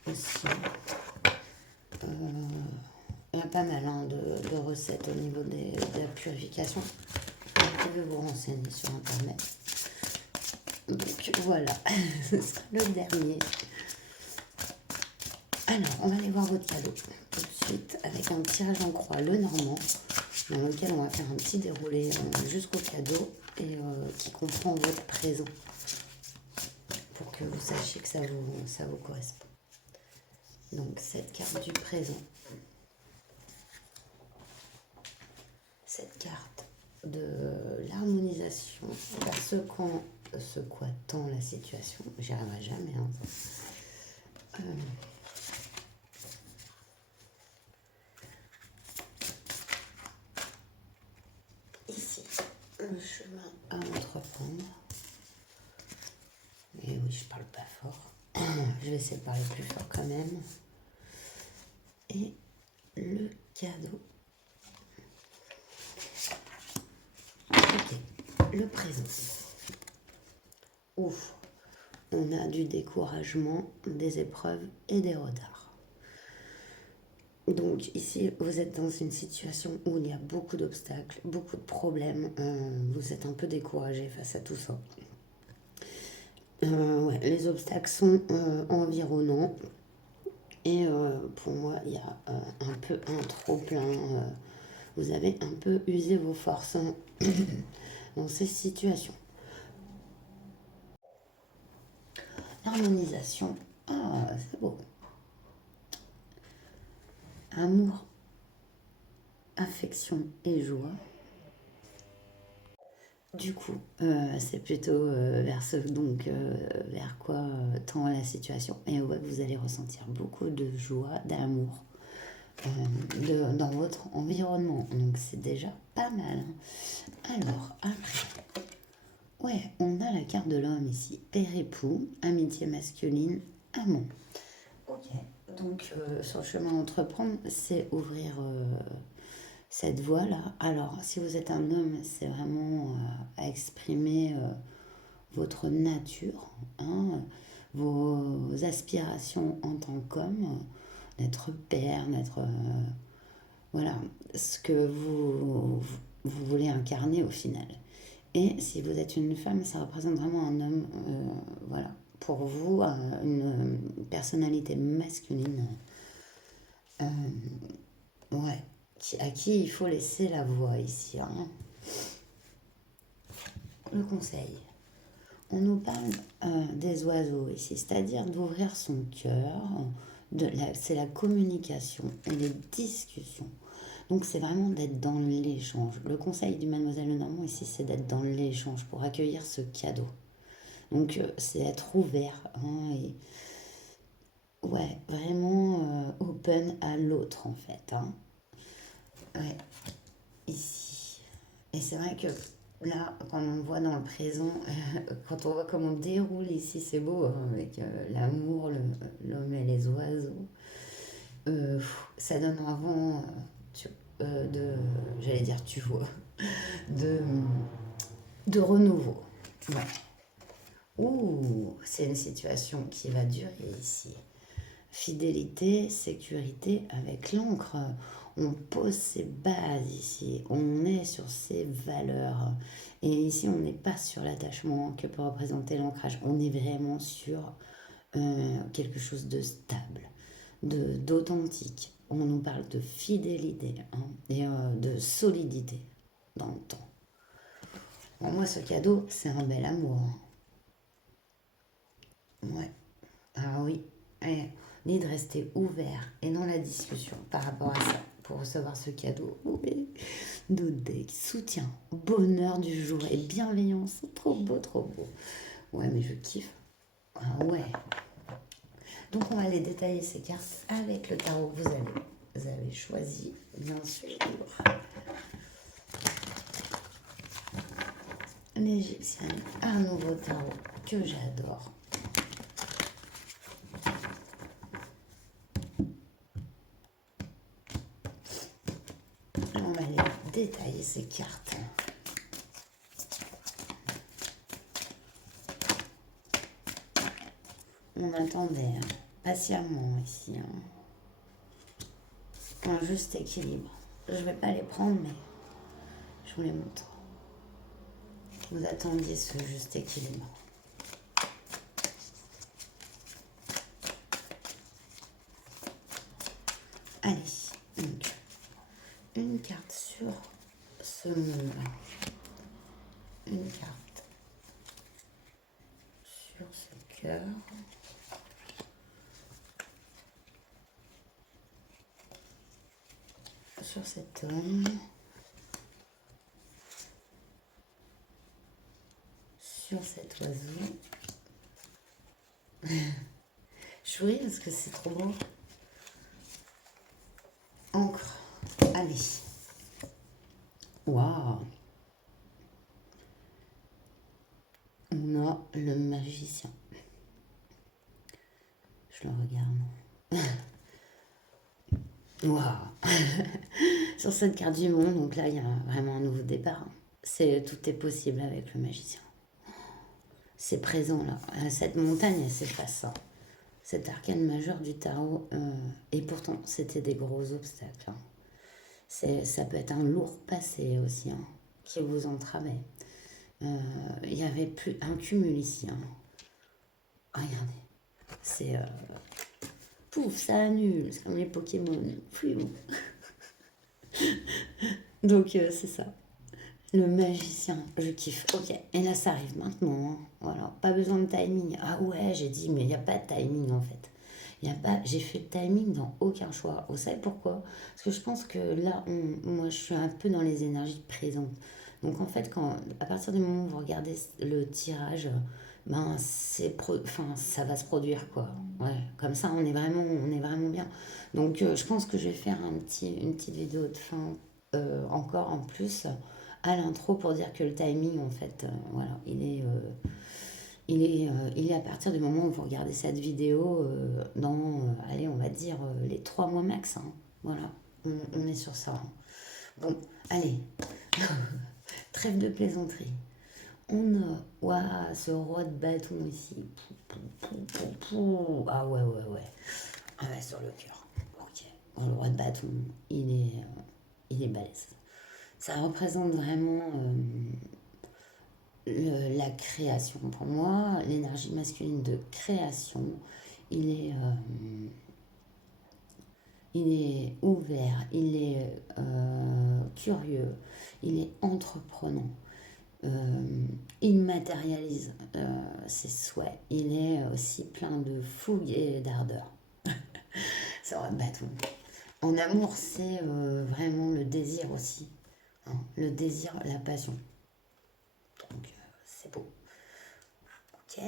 aussi. Il y a pas mal hein, de recettes au niveau de la purification. Vous pouvez vous renseigner sur internet. Donc voilà, ce sera le dernier. Alors, on va aller voir votre cadeau tout de suite avec un tirage en croix, le normand, dans lequel on va faire un petit déroulé jusqu'au cadeau et qui comprend votre présent pour que vous sachiez que ça vous correspond. Donc, cette carte du présent, cette carte de l'harmonisation vers ce quoi tend la situation. J'y arriverai jamais. Hein. Ici, le chemin à entreprendre. Et oui, je parle pas fort. Je vais essayer de parler plus fort quand même. Et le cadeau. Ok, le présent. Ouf, on a du découragement, des épreuves et des retards. Donc ici, vous êtes dans une situation où il y a beaucoup d'obstacles, beaucoup de problèmes. Vous êtes un peu découragé face à tout ça. Ouais, les obstacles sont environnants. Et pour moi, il y a un peu un trop-plein. Vous avez un peu usé vos forces hein, dans ces situations. Harmonisation. Ah, c'est beau. Amour, affection et joie. Du coup, c'est plutôt vers quoi tend la situation. Et on voit que vous allez ressentir beaucoup de joie, d'amour dans votre environnement. Donc c'est déjà pas mal. Hein. Alors, après, ouais, on a la carte de l'homme ici. Père époux, amitié masculine, amant. Ok, donc sur le chemin à entreprendre, c'est ouvrir cette voie-là. Alors, si vous êtes un homme, c'est vraiment à exprimer votre nature, hein, vos aspirations en tant qu'homme, d'être père, d'être... voilà, ce que vous voulez incarner au final. Et si vous êtes une femme, ça représente vraiment un homme, voilà, pour vous, une personnalité masculine, euh, ouais, à qui il faut laisser la voix ici. Hein. Le conseil. On nous parle des oiseaux ici, c'est-à-dire d'ouvrir son cœur, c'est la communication et les discussions. Donc c'est vraiment d'être dans l'échange. Le conseil du Mademoiselle Lenormand ici, c'est d'être dans l'échange pour accueillir ce cadeau. Donc c'est être ouvert hein, et ouais, vraiment open à l'autre en fait. Hein. Ouais, ici. Et c'est vrai que là, quand on voit dans le présent, quand on voit comment on déroule ici, c'est beau, hein, avec l'amour, l'homme et les oiseaux. ça donne avant de, j'allais dire tu vois, de, de renouveau. Ouais. Ouh, c'est une situation qui va durer ici. Fidélité, sécurité avec l'encre. On pose ses bases ici. On est sur ses valeurs. Et ici, on n'est pas sur l'attachement que peut représenter l'ancrage. On est vraiment sur quelque chose de stable, d'authentique. On nous parle de fidélité hein, et de solidité dans le temps. Bon, moi, ce cadeau, c'est un bel amour. Ouais. Ah oui. Et, ni de rester ouvert et dans la discussion par rapport à ça pour recevoir ce cadeau. Oui. De deck, soutien, bonheur du jour et bienveillance. Trop beau, trop beau. Ouais, mais je kiffe. Ah ouais. Donc on va aller détailler ces cartes avec le tarot que vous avez choisi, bien sûr. L'Égyptienne, un nouveau tarot que j'adore. On va aller détailler ces cartes. On attendait patiemment ici un juste équilibre. Je ne vais pas les prendre, mais je vous les montre. Vous attendiez ce juste équilibre. Allez, donc, une carte sur ce monde. Une carte sur ce cœur. Sur cet homme. Sur cet oiseau. Je souris parce que c'est trop beau. Encre. Allez. Waouh. On a le magicien. Je le regarde. Waouh. Sur cette carte du monde, donc là, il y a vraiment un nouveau départ. Tout est possible avec le magicien. C'est présent là. Cette montagne, elle s'efface. Ça. Cet arcane majeur du tarot. Et pourtant, c'était des gros obstacles. Ça peut être un lourd passé aussi, hein, qui vous entravait. Il y avait plus un cumul ici. Hein. Regardez. C'est... pouf, ça annule. C'est comme les Pokémon. Plus Donc, c'est ça. Le magicien, je kiffe. Ok, et là, ça arrive maintenant. Hein. Voilà, pas besoin de timing. Ah ouais, j'ai dit, mais il n'y a pas de timing en fait. Y a pas, j'ai fait le timing dans aucun choix. Vous savez pourquoi? Parce que je pense que là, moi, je suis un peu dans les énergies présentes. Donc en fait, à partir du moment où vous regardez le tirage, ben enfin, ça va se produire quoi. Ouais, comme ça, on est vraiment bien. Donc je pense que je vais faire une petite vidéo de fin encore en plus à l'intro pour dire que le timing, en fait, voilà, il est à partir du moment où vous regardez cette vidéo dans, allez, on va dire les 3 mois max. Hein. Voilà, on est sur ça. Hein. Bon, allez, trêve de plaisanterie. On a, waouh, ce roi de bâton ici. Ah ouais, ouais, ouais. Ah ouais, sur le cœur. Ok. Bon, le roi de bâton, il est balèze. Ça représente vraiment la création. Pour moi, l'énergie masculine de création, il est, euh, il est ouvert, il est curieux, il est entreprenant. Il matérialise ses souhaits. Il est aussi plein de fougue et d'ardeur. Ça va bâton. En amour, c'est vraiment le désir aussi. Hein. Le désir, la passion. Donc, c'est beau. Ok.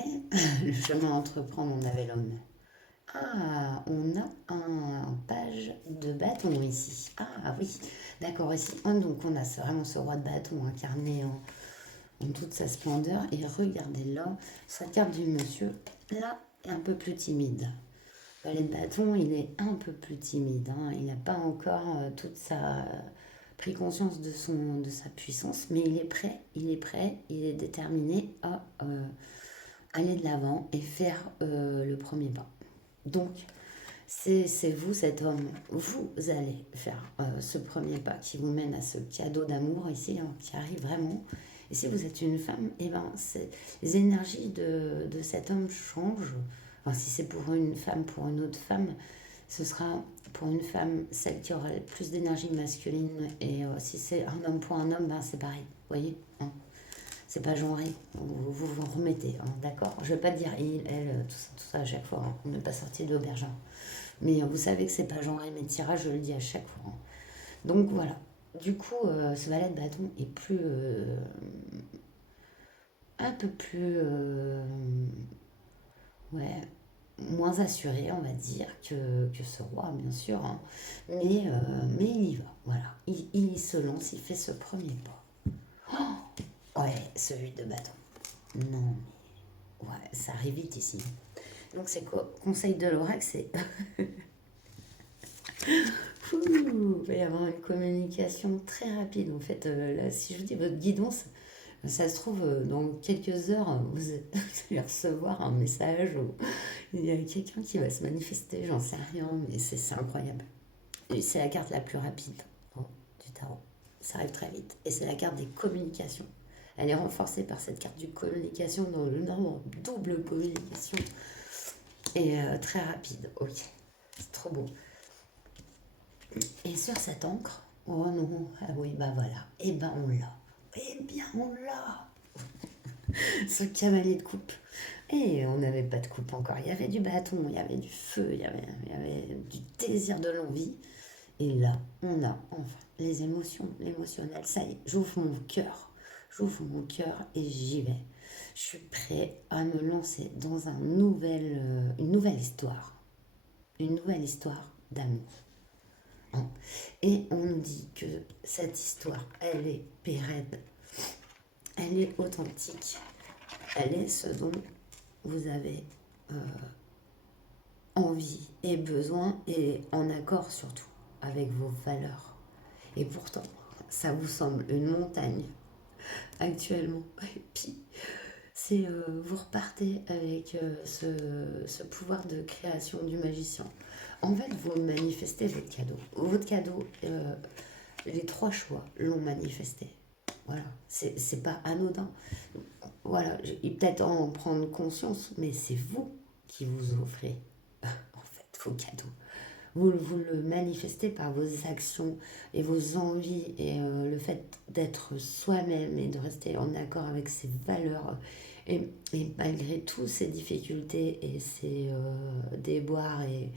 Le chemin à entreprendre, on avait l'homme. Ah, on a un page de bâton ici. Ah oui, d'accord, ici. Ah, donc on a vraiment ce roi de bâton incarné en toute sa splendeur. Et regardez là, sa carte du monsieur, là, est un peu plus timide. valet de bâton, il est un peu plus timide, hein. Il n'a pas encore pris conscience de sa puissance, mais il est déterminé à aller de l'avant et faire le premier pas. Donc, c'est vous, cet homme, vous allez faire ce premier pas qui vous mène à ce cadeau d'amour ici, hein, qui arrive vraiment. Et si vous êtes une femme, eh ben, les énergies de cet homme changent. Enfin, si c'est pour une femme, pour une autre femme, ce sera pour une femme celle qui aura plus d'énergie masculine. Et si c'est un homme pour un homme, ben, c'est pareil. Vous voyez, hein, c'est pas genré. Vous remettez, hein, d'accord. Je vais pas dire il, elle, tout ça à chaque fois. Hein. On n'est pas sorti de l'auberge. Hein. Mais vous savez que c'est pas genré mes tirages, je le dis à chaque fois. Hein. Donc voilà. Du coup, ce valet de bâton est un peu plus, ouais, moins assuré, on va dire, que ce roi, bien sûr. Hein. Mais il y va, voilà. Il se lance, il fait ce premier pas. Ouais, celui de bâton. Non, mais ouais, ça arrive vite ici. Donc c'est quoi? Conseil de l'oracle, c'est il va y avoir une communication très rapide. En fait, là, si je vous dis votre guidance, ça se trouve, dans quelques heures, vous allez recevoir un message ou il y a quelqu'un qui va se manifester, j'en sais rien, mais c'est incroyable. Et c'est la carte la plus rapide, hein, du tarot. Ça arrive très vite. Et c'est la carte des communications. Elle est renforcée par cette carte du communication dans le nom double communication. Et très rapide. Ok, c'est trop beau. Et sur cette encre, oh non, ah oui, bah voilà, et ben on l'a. Eh bien on l'a. Ce cavalier de coupe. Et on n'avait pas de coupe encore. Il y avait du bâton, il y avait du feu, il y avait du désir de l'envie. Et là, on a enfin les émotions, l'émotionnel. Ça y est, j'ouvre mon cœur. J'ouvre mon cœur et j'y vais. Je suis prêt à me lancer dans une nouvelle histoire. Une nouvelle histoire d'amour. Hein. Et on nous dit que cette histoire, elle est pérenne, elle est authentique, elle est ce dont vous avez envie et besoin et en accord surtout avec vos valeurs. Et pourtant, ça vous semble une montagne actuellement. Et puis, vous repartez avec ce pouvoir de création du magicien. En fait, vous manifestez votre cadeau. Votre cadeau, les trois choix l'ont manifesté. Voilà, c'est pas anodin. Voilà, peut-être en prendre conscience, mais c'est vous qui vous offrez, en fait, vos cadeaux. Vous le manifestez par vos actions et vos envies et le fait d'être soi-même et de rester en accord avec ses valeurs. Et malgré toutes ces difficultés et ces déboires, et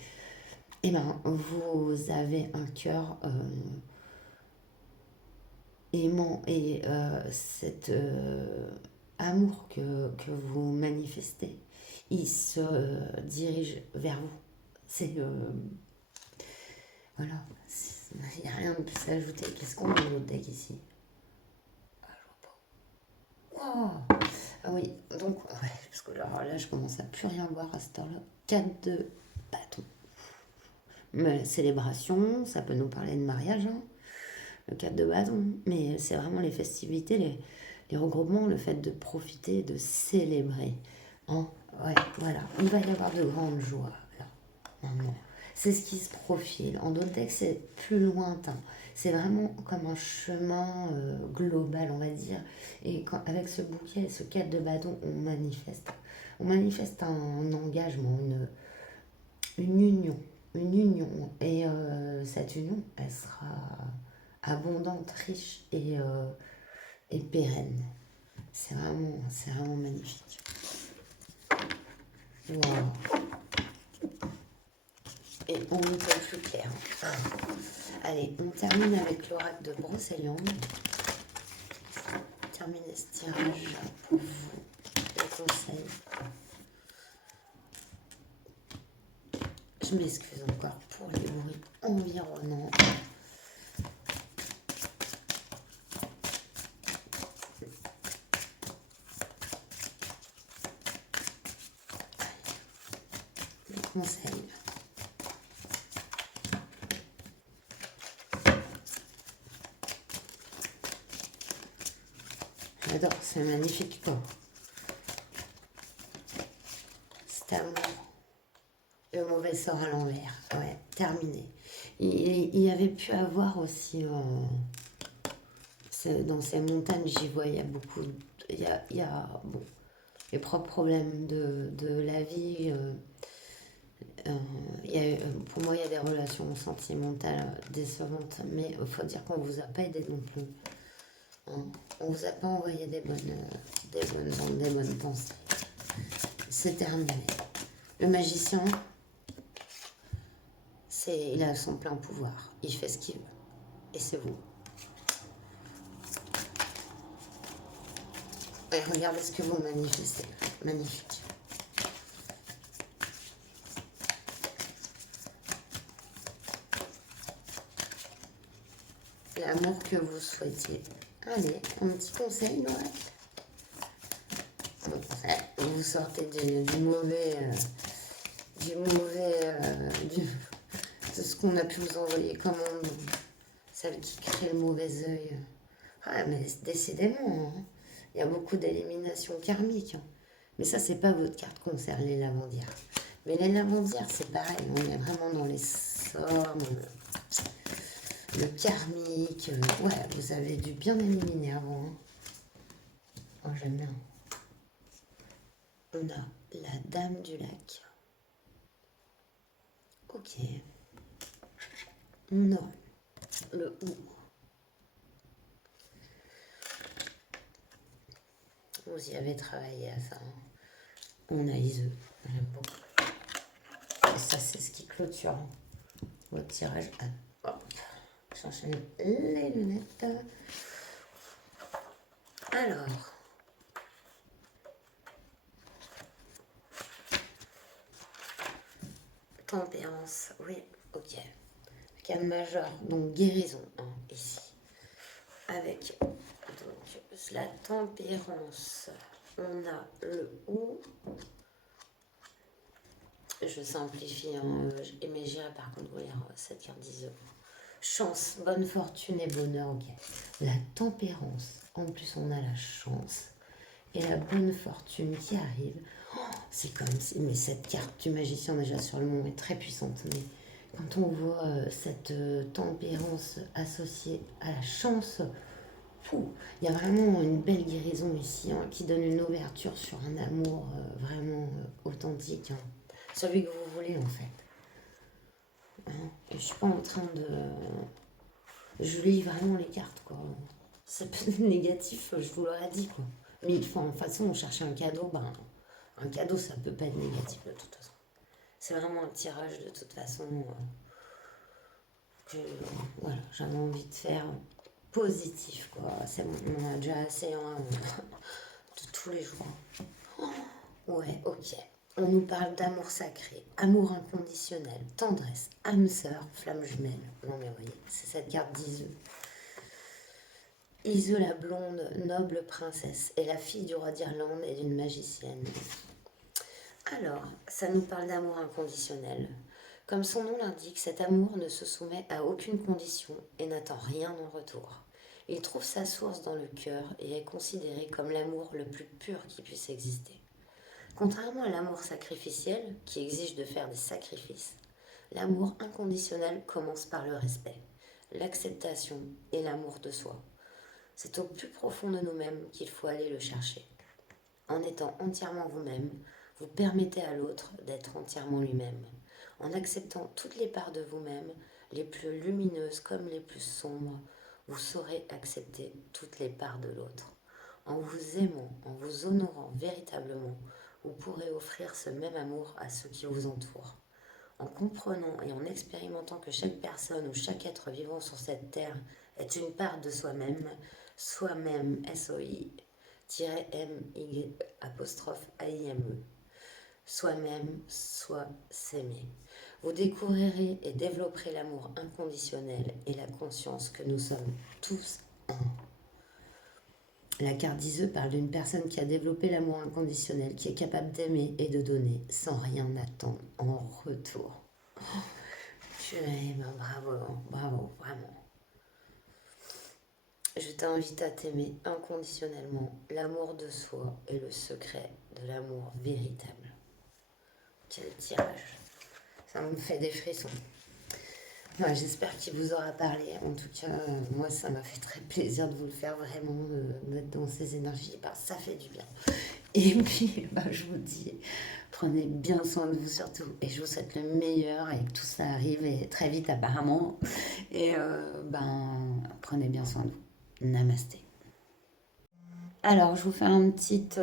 ben, vous avez un cœur aimant et cet amour que vous manifestez, il se dirige vers vous. C'est voilà, il n'y a rien de plus à ajouter. Qu'est-ce qu'on a dans notre deck ici? Ah, je vois pas. Oh ah oui, donc, ouais, parce que là, je commence à plus rien voir à cette heure-là. 4 de bâton. Mais célébration, ça peut nous parler de mariage, hein, le 4 de bâton. Mais c'est vraiment les festivités, les regroupements, le fait de profiter, de célébrer. Hein. Ouais, voilà, il va y avoir de grandes joies. Là, maintenant. C'est ce qui se profile. En d'autres textes, c'est plus lointain. C'est vraiment comme un chemin global, on va dire. Et avec ce bouquet, ce 4 de bâton, on manifeste. On manifeste un engagement, une union. Une union. Et cette union, elle sera abondante, riche et pérenne. C'est vraiment magnifique. Wow. Et on ne peut plus clair. Allez, on termine avec l'oracle de Brocéliande. Terminer ce tirage pour vous, les conseils. Je m'excuse encore pour les bruits environnants. Les conseils j'adore, c'est magnifique quoi. Cet amour. Le mauvais sort à l'envers, ouais, terminé. Il y avait pu avoir aussi, dans ces montagnes, j'y vois, il y a beaucoup, bon, les propres problèmes de la vie. Pour moi, il y a des relations sentimentales décevantes, mais il faut dire qu'on ne vous a pas aidé non plus. Hein. On ne vous a pas envoyé des bonnes ondes, des bonnes pensées. C'est terminé. Le magicien, il a son plein pouvoir. Il fait ce qu'il veut. Et c'est vous. Et regardez ce que vous manifestez. Magnifique. L'amour que vous souhaitiez. Allez, un petit conseil, Noël. Vous sortez du mauvais... de ce qu'on a pu vous envoyer comme onde. Celle qui crée le mauvais œil. Ah, mais décidément, hein, il y a beaucoup d'élimination karmique. Hein. Mais ça, c'est pas votre carte concerne les lavandières. Mais les lavandières, c'est pareil. On est vraiment dans les sorts, le karmique. Ouais, vous avez dû bien éliminer avant. Hein. Oh, j'aime bien. On a la dame du lac. Ok. On a le ou. Vous y avez travaillé à ça. Hein. On a Iseux. J'aime beaucoup. Et ça, c'est ce qui clôture votre tirage. Hop. Cherchez les lunettes. Alors. Tempérance. Oui, ok. Arcane majeur, donc guérison, hein, ici. Avec donc la tempérance. On a le ou. Je simplifie, hein, mais j'irai par contre lire cette carte 10 euros. Chance, bonne fortune et bonheur, ok. La tempérance, en plus on a la chance et la bonne fortune qui arrive. Oh, c'est comme si, mais cette carte du magicien déjà sur le mont est très puissante, mais quand on voit cette tempérance associée à la chance, il y a vraiment une belle guérison ici hein, qui donne une ouverture sur un amour vraiment authentique. Hein. Celui que vous voulez en fait. Hein. Et je suis pas en train de... Je lis vraiment les cartes quoi. Ça peut être négatif, je vous l'aurais dit quoi. Mais de toute façon, on cherche un cadeau, un cadeau ça peut pas être négatif de toute façon. C'est vraiment un tirage de toute façon que voilà, j'avais envie de faire positif quoi. C'est bon, on a déjà assez hein, de tous les jours. Ouais, ok. On nous parle d'amour sacré, amour inconditionnel, tendresse, âme sœur, flamme jumelle. Non mais voyez, c'est cette carte d'Iseux. Iseux la blonde, noble princesse, est la fille du roi d'Irlande et d'une magicienne. Alors, ça nous parle d'amour inconditionnel. Comme son nom l'indique, cet amour ne se soumet à aucune condition et n'attend rien en retour. Il trouve sa source dans le cœur et est considéré comme l'amour le plus pur qui puisse exister. Contrairement à l'amour sacrificiel, qui exige de faire des sacrifices, l'amour inconditionnel commence par le respect, l'acceptation et l'amour de soi. C'est au plus profond de nous-mêmes qu'il faut aller le chercher. En étant entièrement vous-même, vous permettez à l'autre d'être entièrement lui-même. En acceptant toutes les parts de vous-même, les plus lumineuses comme les plus sombres, vous saurez accepter toutes les parts de l'autre. En vous aimant, en vous honorant véritablement, vous pourrez offrir ce même amour à ceux qui vous entourent. En comprenant et en expérimentant que chaque personne ou chaque être vivant sur cette terre est une part de soi-même, soi-même, SOI-M-I-A-I-M-E, soi-même, soit s'aimer. Vous découvrirez et développerez l'amour inconditionnel et la conscience que nous sommes tous un. La carte d'Iseux parle d'une personne qui a développé l'amour inconditionnel, qui est capable d'aimer et de donner sans rien attendre en retour. Oh, bravo, bravo, vraiment. Je t'invite à t'aimer inconditionnellement. L'amour de soi est le secret de l'amour véritable. Quel tirage. Ça me fait des frissons. Ouais, j'espère qu'il vous aura parlé. En tout cas, moi, ça m'a fait très plaisir de vous le faire vraiment, d'être dans ces énergies. Bah, ça fait du bien. Et puis, bah, je vous dis, prenez bien soin de vous surtout. Et je vous souhaite le meilleur et que tout ça arrive et très vite apparemment. Et ben, prenez bien soin de vous. Namasté. Alors, je vous fais une petite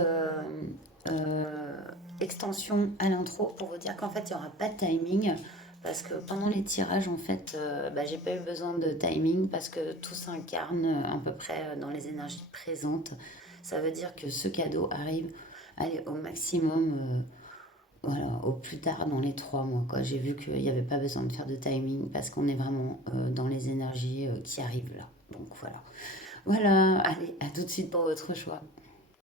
extension à l'intro pour vous dire qu'en fait, il n'y aura pas de timing. Parce que pendant les tirages, en fait, bah, j'ai pas eu besoin de timing parce que tout s'incarne à peu près dans les énergies présentes. Ça veut dire que ce cadeau arrive, allez, au maximum, voilà, au plus tard dans les 3 mois, quoi. J'ai vu qu'il n'y avait pas besoin de faire de timing parce qu'on est vraiment dans les énergies qui arrivent là. Donc voilà. Voilà, allez, à tout de suite pour votre choix.